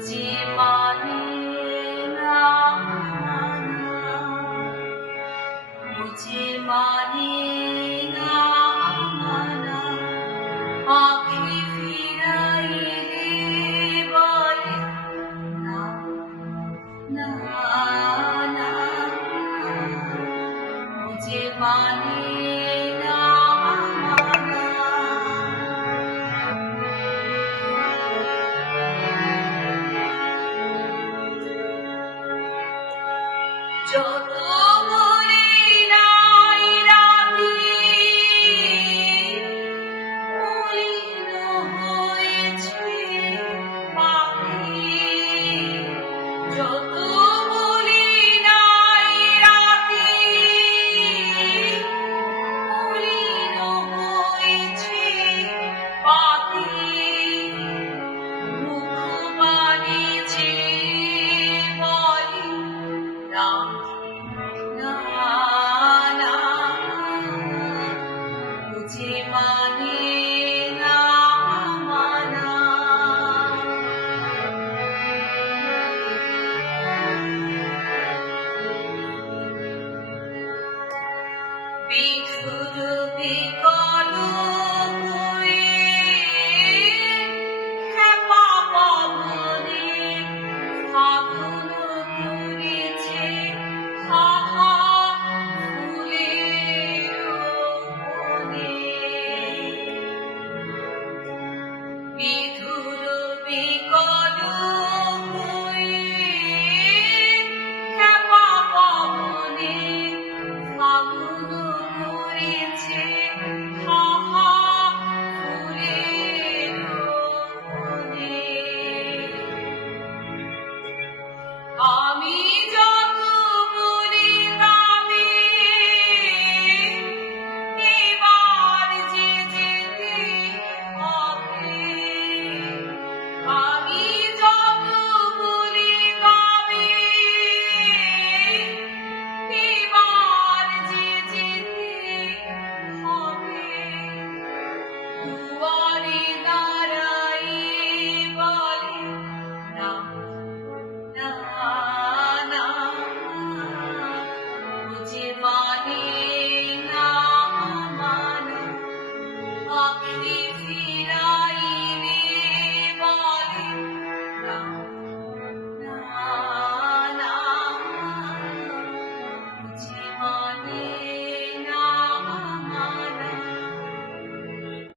मुझे मानेगा माना, मुझे मानेगा माना, आँखें फिराइले बोले ना ना ना, मुझे मानेगा माना। যত বলি নাই রাধি, মলিন হয়েছে পাখি। যত বলি নাই রাধি, মলিন হয়েছে পাখি। মুখ বানিয়েছে বলে না না না, मुझे मानेगा माना। বিধুর বিকল হয়ে খেপা পবনে ফাগুন ঘুরেছে হাহা ফুলের বনে। বিধুর বিকল হয়ে খেপা পবনে ফাগুন ঘুরেছে হাহা ফুলের বনে। আমি যত বলি তবে এবার যে যেতে হবে। আমি যত বলি তবে এবার যে যেতে হবে। দুয়ারে দাঁড়াইয়ে বলে না না না, मुझे मानेगा माना, आँखें